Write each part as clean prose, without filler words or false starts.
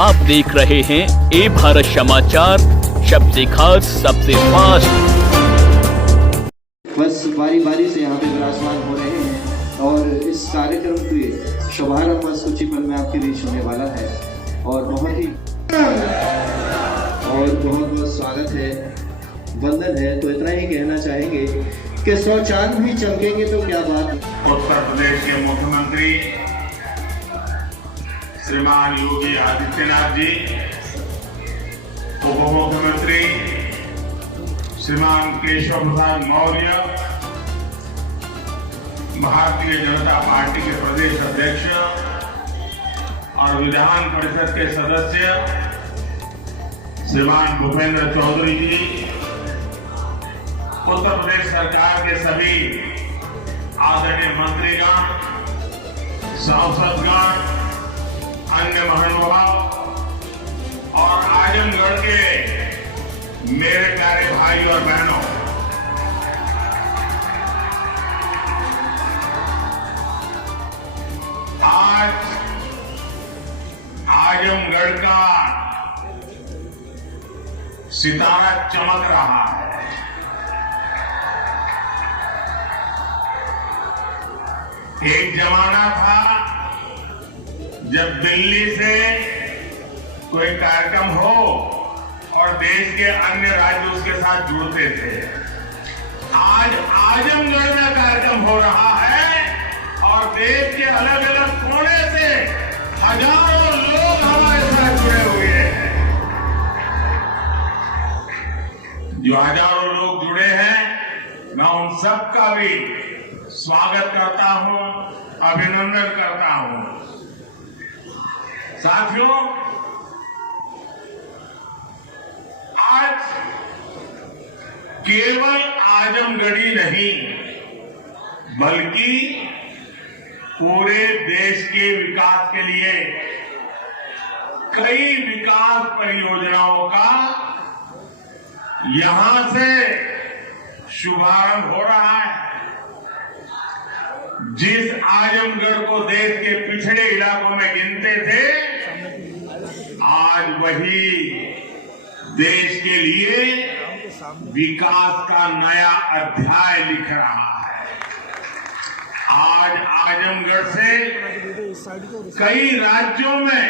आप देख रहे हैं ए भारत समाचार, सबसे खास सबसे फास्ट। बस बारी बारी से यहाँ पे विराजमान हो रहे हैं और इस कार्यक्रम के शुभारंभ बस कुछ ही पल में आपके बीच होने वाला है और बहुत स्वागत है, वंदन है। तो इतना ही कहना चाहेंगे कि 100 चांद भी चमकेंगे तो क्या बात। उत्तर प्रदेश के मुख्यमंत्री श्रीमान योगी आदित्यनाथ जी, उप मुख्यमंत्री श्रीमान केशव प्रसाद मौर्य, भारतीय जनता पार्टी के प्रदेश अध्यक्ष और विधान परिषद के सदस्य श्रीमान भूपेंद्र चौधरी जी, उत्तर प्रदेश सरकार के सभी आदरणीय मंत्रीगण, सांसदगण, अन्य महानुभाव और आजमगढ़ के मेरे प्यारे भाई और बहनों, आज आजमगढ़ का सितारा चमक रहा है। एक जमाना था जब दिल्ली से कोई कार्यक्रम हो और देश के अन्य राज्य उसके साथ जुड़ते थे। आज आजमगढ़ में कार्यक्रम हो रहा है और देश के अलग अलग कोने से हजारों लोग हमारे साथ जुड़े हुए हैं। जो हजारों लोग जुड़े हैं, मैं उन सबका भी स्वागत करता हूं, अभिनंदन करता हूं। साथियों, आज केवल आजमगढ़ी नहीं बल्कि पूरे देश के विकास के लिए कई विकास परियोजनाओं का यहां से शुभारंभ हो रहा है। जिस आजमगढ़ को देश के पिछड़े इलाकों में गिनते थे, आज वही देश के लिए विकास का नया अध्याय लिख रहा है। आज आजमगढ़ से कई राज्यों में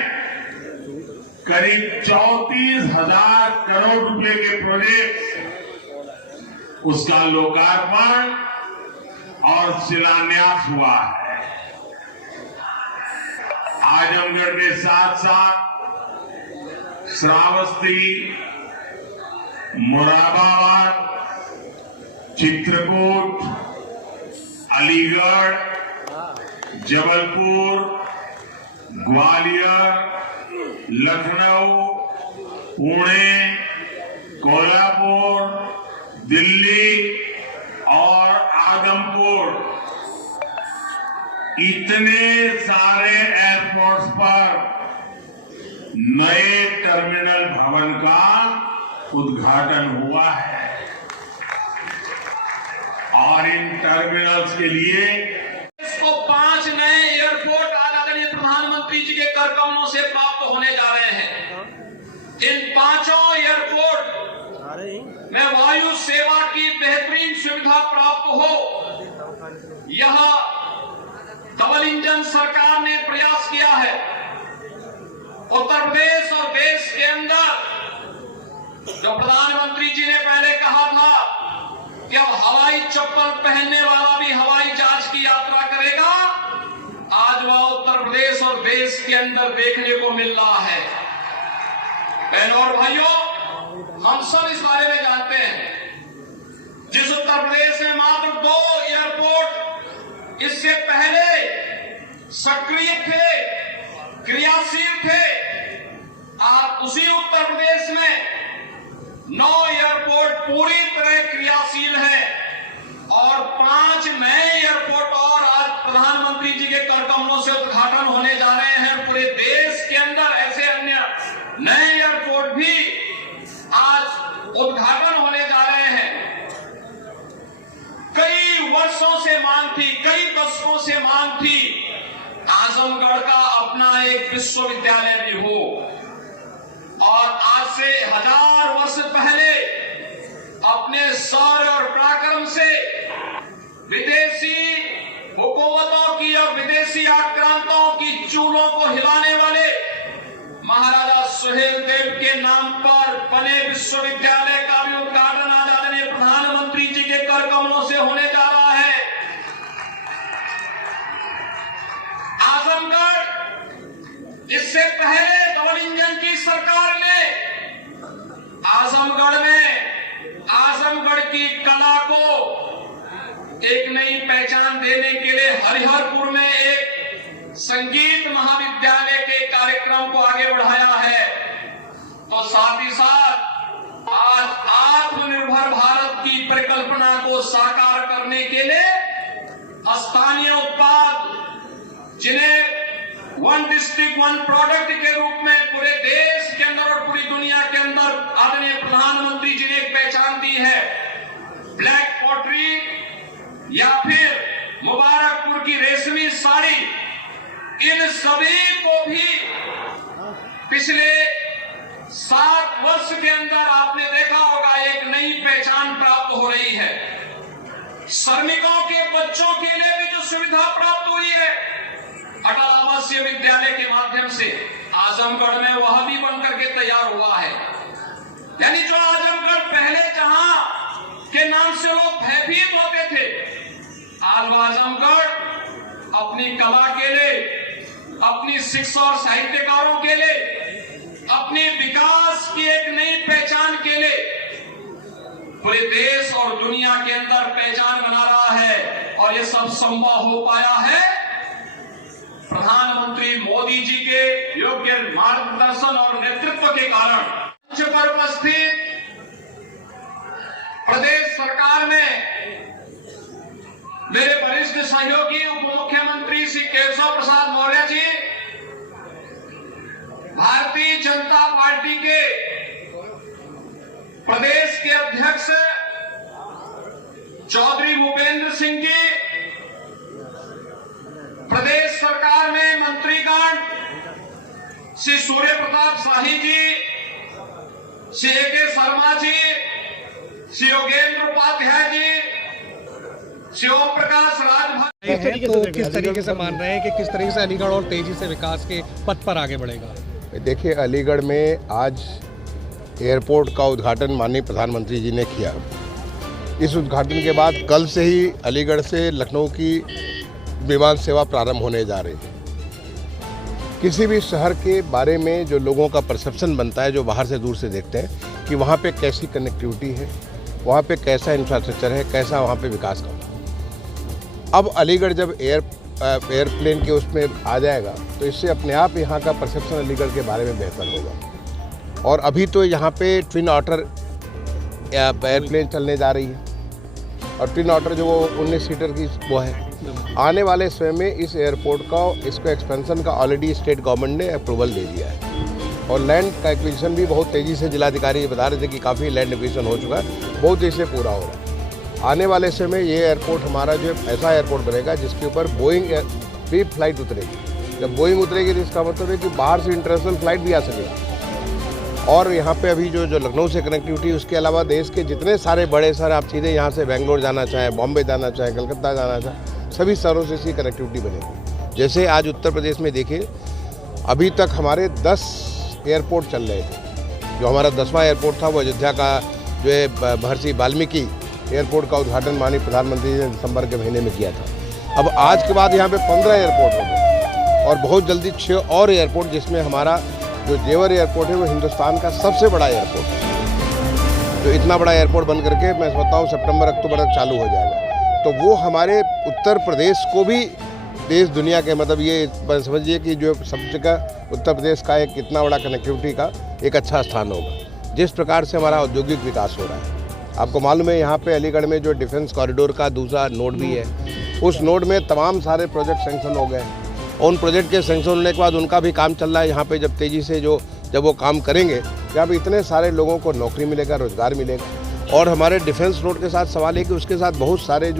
करीब 34,000 करोड़ रुपए के प्रोजेक्ट, उसका लोकार्पण और शिलान्यास हुआ है। आजमगढ़ के साथ साथ श्रावस्ती, मुरादाबाद, चित्रकूट, अलीगढ़, जबलपुर, ग्वालियर, लखनऊ, पुणे, कोल्हापुर, दिल्ली और आदमपुर, इतने सारे एयरपोर्ट्स पर नए टर्मिनल भवन का उद्घाटन हुआ है और इन टर्मिनल्स के लिए इसको 5 नए एयरपोर्ट आदरणीय प्रधानमंत्री जी के कर कमलों से प्राप्त होने जा रहे हैं। इन 5 एयरपोर्ट में वायु सेवा की बेहतरीन सुविधा प्राप्त हो, यह डबल इंजन सरकार ने प्रयास किया है। उत्तर प्रदेश और देश के अंदर जो प्रधानमंत्री जी ने पहले कहा था कि अब हवाई चप्पल पहनने वाला भी हवाई जहाज की यात्रा करेगा, आज वह उत्तर प्रदेश और देश के अंदर देखने को मिल रहा है। बहनों और भाइयों, हम सब इस बारे में जानते हैं, जिस उत्तर प्रदेश में मात्र 2 एयरपोर्ट इससे पहले सक्रिय थे, क्रियाशील थे, आज उसी उत्तर प्रदेश में 9 एयरपोर्ट पूरी तरह क्रियाशील है और 5 नए एयरपोर्ट और आज प्रधानमंत्री जी के कर कमलों से उद्घाटन होने जा रहे हैं। पूरे देश के अंदर ऐसे अन्य नए एयरपोर्ट भी आज उद्घाटन होने जा रहे हैं। कई वर्षों से मांग थी, कई दशकों से मांग थी, आजमगढ़ का अपना एक विश्वविद्यालय भी हो। से 1000 वर्ष पहले अपने शौर्य और पराक्रम से विदेशी हुकूमतों की और विदेशी आक्रांताओं की चूलों को हिलाने वाले महाराजा सुहेलदेव के नाम पर बने विश्वविद्यालय का भी उद्घाटन आज आदरणीय प्रधानमंत्री जी के कर कमलों से होने जा रहा है। आजमगढ़, इससे पहले डबल इंजन की सरकार ने आजमगढ़ की कला को एक नई पहचान देने के लिए हरिहरपुर में एक संगीत महाविद्यालय के कार्यक्रम को आगे बढ़ाया है। तो साथ ही साथ आज आत्मनिर्भर भारत की परिकल्पना को साकार करने के लिए स्थानीय उत्पाद, जिन्हें वन डिस्ट्रिक्ट वन प्रोडक्ट के रूप में पूरे देश के अंदर और पूरी दुनिया के अंदर आदरणीय प्रधानमंत्री जी ने एक पहचान दी है। ब्लैक पॉटरी या फिर मुबारकपुर की रेशमी साड़ी, इन सभी को भी पिछले 7 वर्ष के अंदर आपने देखा होगा एक नई पहचान प्राप्त हो रही है। श्रमिकों के बच्चों के लिए भी जो सुविधा प्राप्त हुई है अटल आवासीय विद्यालय के माध्यम से, आजमगढ़ में वह भी बनकर के तैयार हुआ है। यानी जो आजमगढ़ पहले जहां के नाम से लोग भयभीत होते थे, आज आजमगढ़ अपनी कला के लिए, अपनी शिक्षा और साहित्यकारों के लिए, अपनी विकास की एक नई पहचान के लिए पूरे देश और दुनिया के अंदर पहचान बना रहा है। और ये सब संभव हो पाया है प्रधानमंत्री मोदी जी के योग्य मार्गदर्शन और नेतृत्व के कारण। मंच पर उपस्थित प्रदेश सरकार में मेरे वरिष्ठ सहयोगी उप मुख्यमंत्री श्री केशव प्रसाद मौर्य जी, भारतीय जनता पार्टी के प्रदेश के अध्यक्ष चौधरी भूपेंद्र सिंह जी, प्रदेश सरकार में मंत्रीगण श्री सूर्य प्रताप शाही जी, श्री ए.के. शर्मा जी, श्री योगेंद्र उपाध्याय जी, श्री ओम प्रकाश राजभर। तो किस तरीके से मान रहे हैं कि किस तरीके से अलीगढ़ और तेजी से विकास के पथ पर आगे बढ़ेगा? देखिए, अलीगढ़ में आज एयरपोर्ट का उद्घाटन माननीय प्रधानमंत्री जी ने किया। इस उद्घाटन के बाद कल से ही अलीगढ़ से लखनऊ की विमान सेवा प्रारंभ होने जा रही है। किसी भी शहर के बारे में जो लोगों का परसेप्शन बनता है, जो बाहर से दूर से देखते हैं कि वहाँ पे कैसी कनेक्टिविटी है, वहाँ पे कैसा इंफ्रास्ट्रक्चर है, कैसा वहाँ पे विकास का। अब अलीगढ़ जब एयरप्लेन के उसमें आ जाएगा तो इससे अपने आप यहाँ का परसेप्शन अलीगढ़ के बारे में बेहतर होगा। और अभी तो यहाँ पे ट्विन ऑटर एयरप्लेन चलने जा रही है और ट्विन ऑटर जो वो 19 सीटर की वो है। आने वाले समय में इस एयरपोर्ट का इसको एक्सपेंशन का ऑलरेडी स्टेट गवर्नमेंट ने अप्रूवल दे दिया है और लैंड का एक्विजिशन भी बहुत तेज़ी से, जिलाधिकारी बता रहे थे कि काफ़ी लैंड एक्विजिशन हो चुका है, बहुत तेज़ी से पूरा हो रहा है। आने वाले समय में ये एयरपोर्ट हमारा जो ऐसा एयरपोर्ट बनेगा जिसके ऊपर बोइंग भी फ्लाइट उतरेगी। जब बोइंग उतरेगी तो इसका मतलब है कि बाहर से इंटरनेशनल फ्लाइट भी आ सकेगी। और यहाँ पे अभी जो लखनऊ से कनेक्टिविटी, उसके अलावा देश के जितने सारे बड़े शहर, आप सीधे यहाँ से बेंगलोर जाना चाहें, बॉम्बे जाना चाहें, कलकत्ता जाना चाहें, सभी शहरों से इसकी कनेक्टिविटी बनेगी। जैसे आज उत्तर प्रदेश में देखिए, अभी तक हमारे 10 एयरपोर्ट चल रहे थे। जो हमारा 10वां एयरपोर्ट था वो अयोध्या का जो है महर्षि वाल्मीकि एयरपोर्ट का उद्घाटन माननीय प्रधानमंत्री ने दिसंबर के महीने में किया था। अब आज के बाद यहाँ पे 15 एयरपोर्ट हो गए और बहुत जल्दी 6 और एयरपोर्ट, जिसमें हमारा जो जेवर एयरपोर्ट है वो हिंदुस्तान का सबसे बड़ा एयरपोर्ट है। तो इतना बड़ा एयरपोर्ट बन करके मैं समझता हूँ सितंबर अक्टूबर तक चालू हो जाएगा। तो वो हमारे उत्तर प्रदेश को भी देश दुनिया के, मतलब ये समझिए कि जो सब जगह उत्तर प्रदेश का एक इतना बड़ा कनेक्टिविटी का एक अच्छा स्थान होगा। जिस प्रकार से हमारा औद्योगिक विकास हो रहा है, आपको मालूम है यहाँ पे अलीगढ़ में जो डिफेंस कॉरिडोर का दूसरा नोड भी है, उस नोड में तमाम सारे प्रोजेक्ट सैंक्शन हो गए। उन प्रोजेक्ट के सैंक्शन होने के बाद उनका भी काम चल रहा है। यहाँ पे जब तेज़ी से जब वो काम करेंगे, यहाँ पे इतने सारे लोगों को नौकरी मिलेगा, रोजगार मिलेगा। और हमारे डिफेंस रोड के साथ सवाल है कि उसके साथ बहुत सारे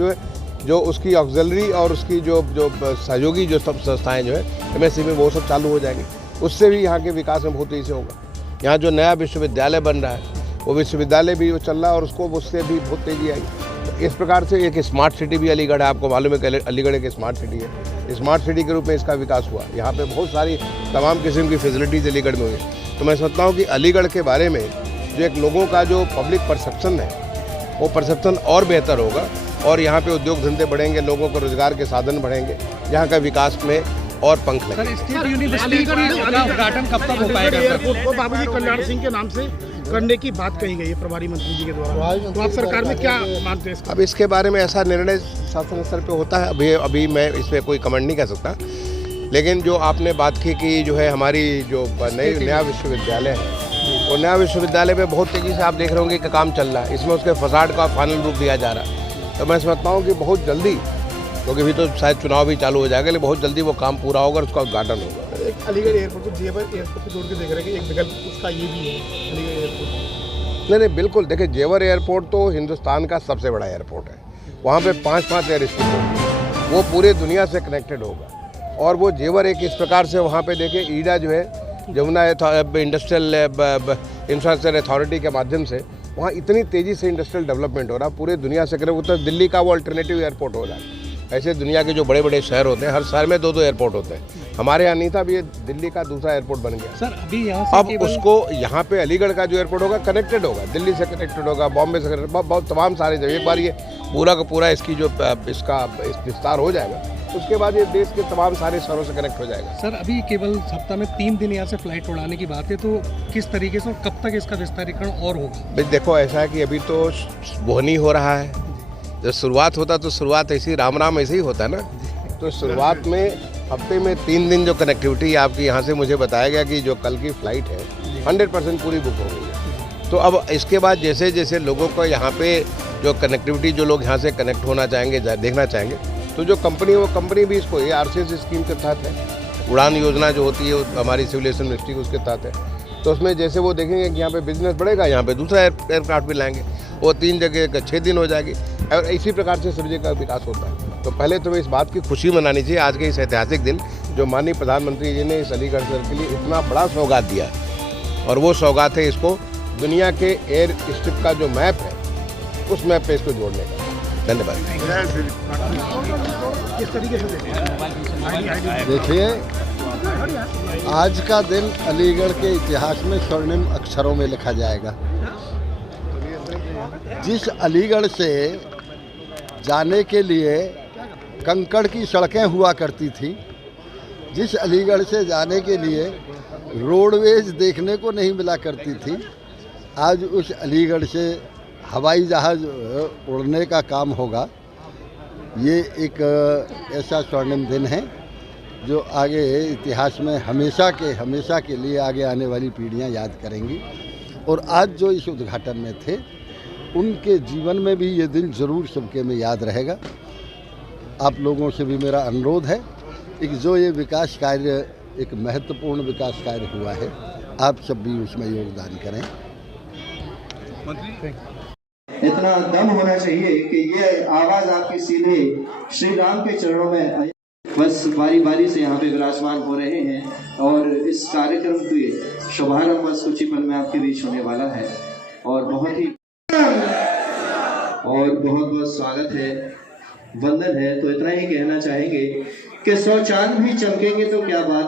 जो उसकी ऑक्सिलरी और उसकी जो सहयोगी जो सब संस्थाएँ जो है MSC में, वो सब चालू हो जाएंगी। उससे भी यहाँ के विकास में बहुत तेज़ी से होगा। यहाँ जो नया विश्वविद्यालय बन रहा है वो विश्वविद्यालय भी वो चल रहा है और उससे भी बहुत तेज़ी आई। तो इस प्रकार से एक स्मार्ट सिटी भी अलीगढ़ है। आपको मालूम है कि अलीगढ़ एक स्मार्ट सिटी है। स्मार्ट सिटी के रूप में इसका विकास हुआ। यहाँ पे बहुत सारी तमाम किस्म की फैसिलिटीज़ अलीगढ़ में हुई। तो मैं समझता हूँ कि अलीगढ़ के बारे में जो एक लोगों का जो पब्लिक परसेप्शन है वो परसेप्शन और बेहतर होगा और यहाँ पे उद्योग धंधे बढ़ेंगे, लोगों को रोजगार के साधन बढ़ेंगे, यहाँ का विकास में और पंख लगेंगे। स्टेट यूनिवर्सिटी का उद्घाटन कब तक हो पाएगा? एयरपोर्ट को बाबूजी कल्याण सिंह के नाम से करने की बात कही गई है प्रभारी मंत्री जी के द्वारा, तो आप सरकार में क्या मानते हैं? अब इसके बारे में ऐसा निर्णय शासन स्तर पे होता है। अभी मैं इसमें कोई कमेंट नहीं कर सकता, लेकिन जो आपने बात की कि जो है हमारी जो नया विश्वविद्यालय है वो नया विश्वविद्यालय में बहुत तेज़ी से आप देख रहे होंगे कि काम चल रहा है। इसमें उसके फसाड का फाइनल रूप दिया जा रहा है। तो मैं समझता हूँ कि बहुत जल्दी, क्योंकि अभी तो शायद चुनाव भी चालू हो जाएगा, लेकिन बहुत जल्दी वो काम पूरा होगा और उसका उद्घाटन होगा। एक अलीगढ़ एयरपोर्ट को जेवर एयरपोर्ट से जोड़ के देख रहे हैं कि एक विकल्प उसका ये भी है अलीगढ़ एयरपोर्ट। नहीं, बिल्कुल। देखिए, जेवर एयरपोर्ट तो हिंदुस्तान का सबसे बड़ा एयरपोर्ट है। वहाँ पे 5 एयर स्ट्रिप होंगे, वो पूरे दुनिया से कनेक्टेड होगा। और वो जेवर एक इस प्रकार से वहाँ पे देखिए ईडा जो है जमुना इंडस्ट्रियल इंफ्रास्ट्रक्चर अथॉरिटी के माध्यम से वहाँ इतनी तेज़ी से इंडस्ट्रियल डेवलपमेंट हो रहा है, पूरे दुनिया से करें। उत्तर दिल्ली का वो अल्टरनेटिव एयरपोर्ट हो रहा है। ऐसे दुनिया के जो बड़े बड़े शहर होते हैं, हर शहर में 2 एयरपोर्ट होते हैं। हमारे यहाँ नहीं था, अभी ये दिल्ली का दूसरा एयरपोर्ट बन गया सर। अभी यहाँ से अब उसको यहाँ पे अलीगढ़ का जो एयरपोर्ट होगा कनेक्टेड होगा, दिल्ली से कनेक्टेड होगा, बॉम्बे से कनेक्टेड, बहुत तमाम सारे जगह। एक बार ये पूरा का पूरा इसकी जो इसका विस्तार हो जाएगा, उसके बाद ये देश के तमाम सारे शहरों से कनेक्ट हो जाएगा। सर, अभी केवल सप्ताह में 3 दिन यहाँ से फ्लाइट उड़ाने की बात है, तो किस तरीके से और कब तक इसका विस्तारीकरण और होगा? भाई देखो, ऐसा है कि अभी तो बोहनी हो रहा है। जब शुरुआत होता तो शुरुआत ऐसी राम ऐसे ही होता है ना। तो शुरुआत में हफ्ते में 3 दिन जो कनेक्टिविटी आपकी यहाँ से मुझे बताया गया कि जो कल की फ़्लाइट है 100% पूरी बुक हो गई है। तो अब इसके बाद जैसे जैसे लोगों को यहाँ पे जो कनेक्टिविटी, जो लोग यहाँ से कनेक्ट होना चाहेंगे, देखना चाहेंगे, तो जो कंपनी वो कंपनी भी इसको ये RCS स्कीम के तहत है। उड़ान योजना जो होती है हमारी सिविल एविएशन मिनिस्ट्री उसके तहत है। तो उसमें जैसे वो देखेंगे कि यहाँ पे बिजनेस बढ़ेगा, यहाँ पे दूसरा एयरक्राफ्ट भी लाएंगे, वो 3 जगह 6 दिन हो जाएगी और इसी प्रकार से सभी जगह का विकास होता है। तो पहले तो इस बात की खुशी मनानी चाहिए आज के इस ऐतिहासिक दिन, जो माननीय प्रधानमंत्री जी ने इस अलीगढ़ शहर के लिए इतना बड़ा सौगात दिया। और वो सौगात है इसको दुनिया के एयर स्ट्रिप का जो मैप है उस मैप पे इसको जोड़ने का। धन्यवाद। किस तरीके से देखिए, आज का दिन अलीगढ़ के इतिहास में स्वर्णिम अक्षरों में लिखा जाएगा। जिस अलीगढ़ से जाने के लिए कंकड़ की सड़कें हुआ करती थी, जिस अलीगढ़ से जाने के लिए रोडवेज देखने को नहीं मिला करती थी, आज उस अलीगढ़ से हवाई जहाज़ उड़ने का काम होगा। ये एक ऐसा स्वर्णिम दिन है जो आगे इतिहास में हमेशा के लिए आगे आने वाली पीढ़ियां याद करेंगी। और आज जो इस उद्घाटन में थे उनके जीवन में भी ये दिन ज़रूर सबके में याद रहेगा। आप लोगों से भी मेरा अनुरोध है कि जो ये विकास कार्य, एक महत्वपूर्ण विकास कार्य हुआ है, आप सब भी उसमें योगदान करें। इतना दम होना चाहिए कि ये आवाज आपकी सीधे श्री राम के चरणों में आए। बस बारी बारी से यहाँ पे विराजमान हो रहे हैं और इस कार्यक्रम के शुभारंभ बस कुछ ही पल में आपके बीच होने वाला है और बहुत बहुत स्वागत है, वंदन है। तो इतना ही कहना चाहेंगे कि 100 चांद भी चमकेंगे तो क्या बात।